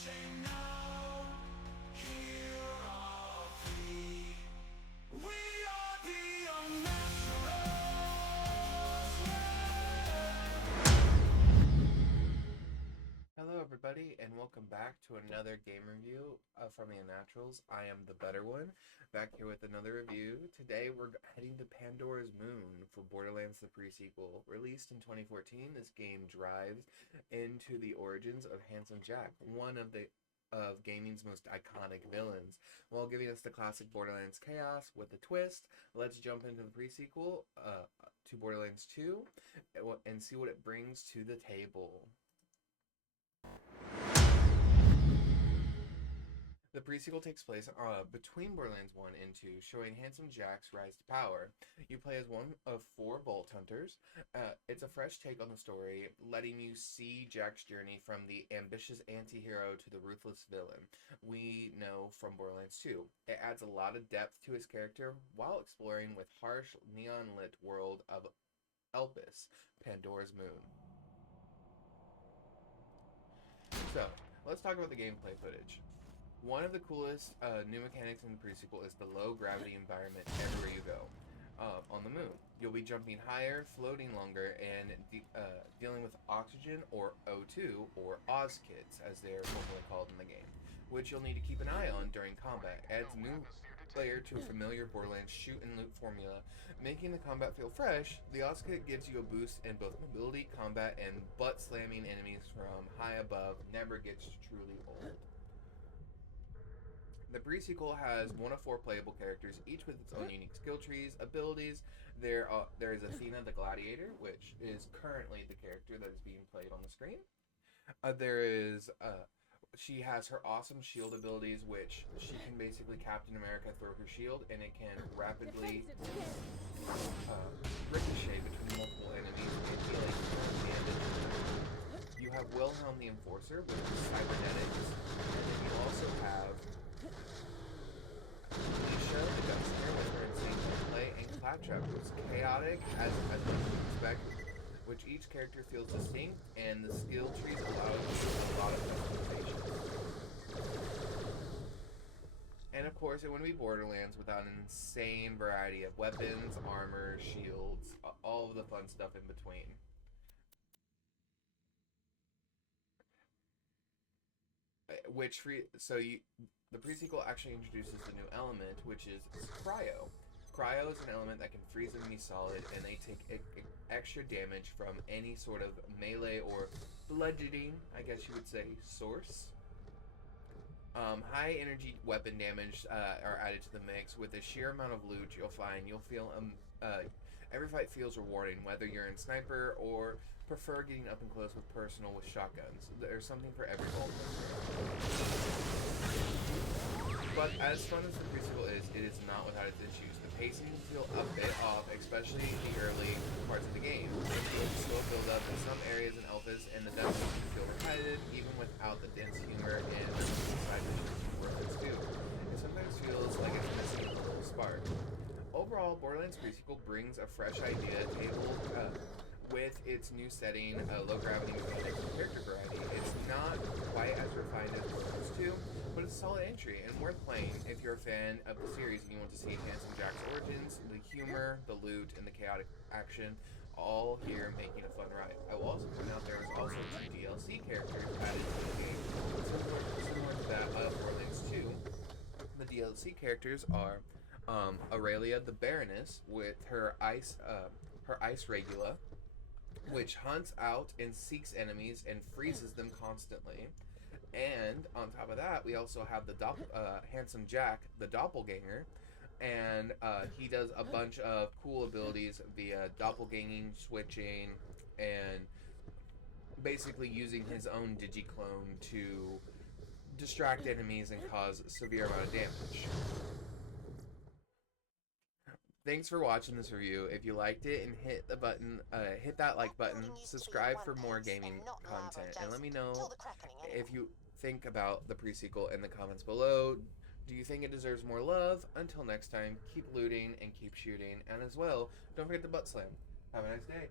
watching now. Here are we. We are the Unnaturals. Hello, everybody, and welcome back to another game review from the Unnaturals. I am the better one, back here with another review. Today, we're heading to Pandora's Moon for Borderlands the pre-sequel. Released in 2014, this game drives into the origins of Handsome Jack, one of gaming's most iconic villains, while giving us the classic Borderlands chaos with a twist. Let's jump into the pre-sequel to Borderlands 2 and see what it brings to the table. The pre-sequel takes place between Borderlands 1 and 2, showing Handsome Jack's rise to power. You play as one of 4 Vault Hunters. It's a fresh take on the story, letting you see Jack's journey from the ambitious anti-hero to the ruthless villain we know from Borderlands 2. It adds a lot of depth to his character while exploring with harsh, neon-lit world of Elpis, Pandora's Moon. So, let's talk about the gameplay footage. One of the coolest new mechanics in the pre-sequel is the low-gravity environment everywhere you go. On the moon, you'll be jumping higher, floating longer, and dealing with oxygen, or O2, or Oz kits, as they're formally called in the game, which you'll need to keep an eye on during combat. Adds new player to a familiar Borderlands shoot and loot formula, making the combat feel fresh. The Oz kit gives you a boost in both mobility, combat, and butt-slamming enemies from high above never gets truly old. The pre-sequel has one of 4 playable characters, each with its own unique skill trees, abilities. There is Athena the Gladiator, which is currently the character that is being played on the screen. She has her awesome shield abilities, which she can basically Captain America throw her shield, and it can rapidly ricochet between multiple enemies and dealing damage. You have Wilhelm the Enforcer, which is cybernetics, and then you also have Alicia, the gunslinger, with her insane gunplay, and Claptrap, who's chaotic as one would expect, which each character feels distinct, and the skill trees allow you a lot of customization. And of course, it wouldn't be Borderlands without an insane variety of weapons, armor, shields, all of the fun stuff in between. The pre-sequel actually introduces the new element, which is cryo. Cryo is an element that can freeze enemies solid, and they take extra damage from any sort of melee or bludgeoning, I guess you would say, source. High energy weapon damage are added to the mix. With the sheer amount of loot you'll feel every fight feels rewarding, whether you're in sniper or prefer getting up and close with personal with shotguns. There's something for every role. But as fun as the pre-sequel is, it is not without its issues. The pacing can feel a bit off, especially the early parts of the game. It feels slow build up in some areas in Elpis, and the dungeons can feel repetitive, even without the dense humor and side missions from Borderlands 2. It sometimes feels like it's missing a little spark. Overall, Borderlands pre-sequel brings a fresh idea to the table with its new setting, low gravity mechanics, and character variety. It's not quite as refined as Borderlands 2, but it's a solid entry and worth playing if you're a fan of the series and you want to see Handsome Jack's origins, the humor, the loot, and the chaotic action, all here making a fun ride. I will also point out there is also 2 DLC characters added to the game, similar to that of Borderlands 2. The DLC characters are Aurelia the Baroness with her ice regula, which hunts out and seeks enemies and freezes them constantly. And on top of that, we also have the Handsome Jack, the Doppelganger, and he does a bunch of cool abilities via doppelganging, switching, and basically using his own digiclone to distract enemies and cause severe amount of damage. Thanks for watching this review. If you liked it, and hit that like button, subscribe for more gaming content, and let me know if you think about the pre-sequel in the comments below. Do you think it deserves more love? Until next time, keep looting and keep shooting, and as well, don't forget the butt slam. Have a nice day.